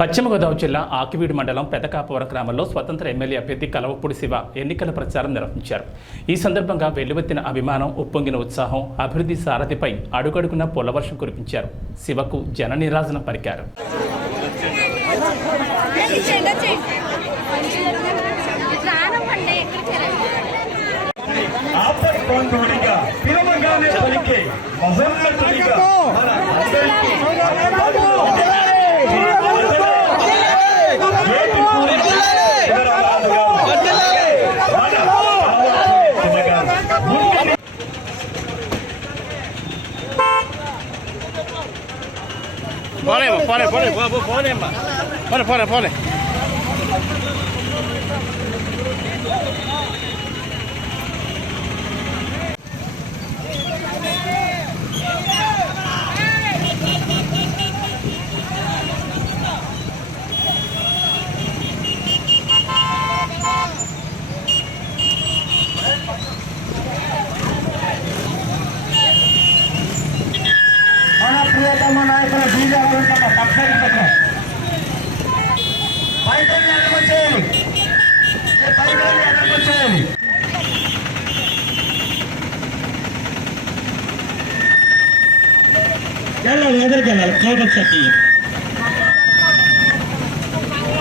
పశ్చిమ గోదావరి జిల్లా ఆకివీడు మండలం పెదకాపవరం గ్రామంలో స్వతంత్ర ఎమ్మెల్యే అభ్యర్థి కలవపూడి శివ ఎన్నికల ప్రచారం నిర్వహించారు. ఈ సందర్భంగా వెల్లువెత్తిన అభిమానం ఉప్పొంగిన ఉత్సాహం అభివృద్ధి సారథిపై అడుగడుగున పొలవర్షం కురిపించారు. శివకు జన నిరాజన పలికారు. చేయండి పోనే పోనే పోనే పోనే పోనే పోనే పోనే. ప్రియతమ నాయకుల బీజేపీ తప్పని పత్రం పైకి ఎడమొచ్చేయాలి పైకి ఎడమొచ్చేయాలి వెళ్ళాలి ఎదురుకి వెళ్ళాలి కోపక్షకి